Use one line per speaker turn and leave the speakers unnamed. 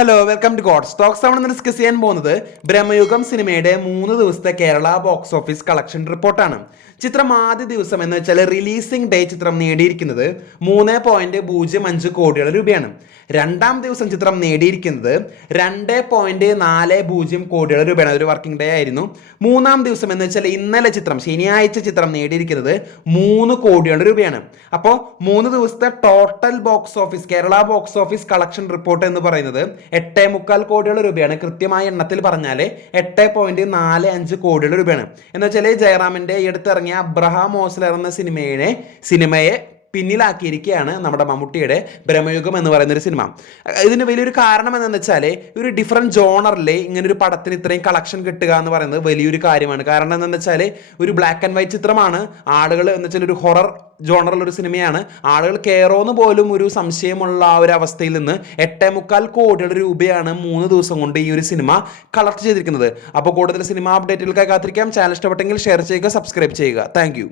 Hello welcome to god stocks ആണ് discuss ചെയ്യാൻ പോകുന്നത് ബ്രഹ്മയുഗം സിനിമയുടെ മൂന്ന് ദിവസത്തെ കേരള ബോക്സ് ഓഫീസ് കളക്ഷൻ റിപ്പോർട്ടാണ് ചിത്രം ആദ്യ ദിവസം എന്ന് വെച്ചാൽ റിലീസിംഗ് ഡേ ചിത്രം നേടിയിരിക്കുന്നത് മൂന്ന് പോയിന്റ് പൂജ്യം അഞ്ച് കോടിയുടെ രൂപയാണ്. രണ്ടാം ദിവസം ചിത്രം നേടിയിരിക്കുന്നത് രണ്ട് പോയിന്റ് നാല് പൂജ്യം കോടിയുടെ രൂപയാണ്. ഒരു വർക്കിംഗ് ഡേ ആയിരുന്നു. മൂന്നാം ദിവസം എന്ന് വെച്ചാൽ ഇന്നലെ ചിത്രം ശനിയാഴ്ച ചിത്രം നേടിയിരിക്കുന്നത് മൂന്ന് കോടിയുടെ രൂപയാണ്. അപ്പോൾ മൂന്ന് ദിവസത്തെ total box office Kerala box office collection report എന്ന് പറയുന്നത് എട്ട് മുക്കാൽ കോടിയുള്ള രൂപയാണ് കൃത്യമായ എണ്ണത്തിൽ പറഞ്ഞാൽ എട്ട് പോയിന്റ് നാല് അഞ്ച് കോടിയുള്ള രൂപയാണ്. എന്ന് വെച്ചാൽ ജയറാമിന്റെ ഈ അടുത്തിറങ്ങിയ അബ്രഹാം ഓസ്ലർ എന്ന സിനിമയെ സിനിമയെ പിന്നിലാക്കിയിരിക്കുകയാണ് നമ്മുടെ മമ്മൂട്ടിയുടെ ബ്രഹ്മയുഗം എന്ന് പറയുന്ന ഒരു സിനിമ. ഇതിന് വലിയൊരു കാരണം എന്താണെന്ന് വെച്ചാൽ ഒരു ഡിഫറെന്റ് ജോണറിൽ ഇങ്ങനെ ഒരു പടത്തിന് ഇത്രയും കളക്ഷൻ കിട്ടുക എന്ന് പറയുന്നത് വലിയൊരു കാര്യമാണ്. കാരണം എന്താണെന്ന് വെച്ചാൽ ഒരു ബ്ലാക്ക് ആൻഡ് വൈറ്റ് ചിത്രമാണ് ആളുകൾ എന്ന് വെച്ചാൽ ഒരു ഹൊറർ ജോണറുള്ള ഒരു സിനിമയാണ്. ആളുകൾ കയറോന്ന് പോലും ഒരു സംശയമുള്ള ആ ഒരു അവസ്ഥയിൽ നിന്ന് എട്ടേ മുക്കാൽ കോടിയുടെ രൂപയാണ് മൂന്ന് ദിവസം കൊണ്ട് ഈ ഒരു സിനിമ കളക്ട് ചെയ്തിരിക്കുന്നത്. അപ്പോൾ കൂടുതൽ സിനിമ അപ്ഡേറ്റുകൾക്കായി കാത്തിരിക്കാം. ചാനൽ ഇഷ്ടപ്പെട്ടെങ്കിൽ ഷെയർ ചെയ്യുക സബ്സ്ക്രൈബ് ചെയ്യുക. താങ്ക്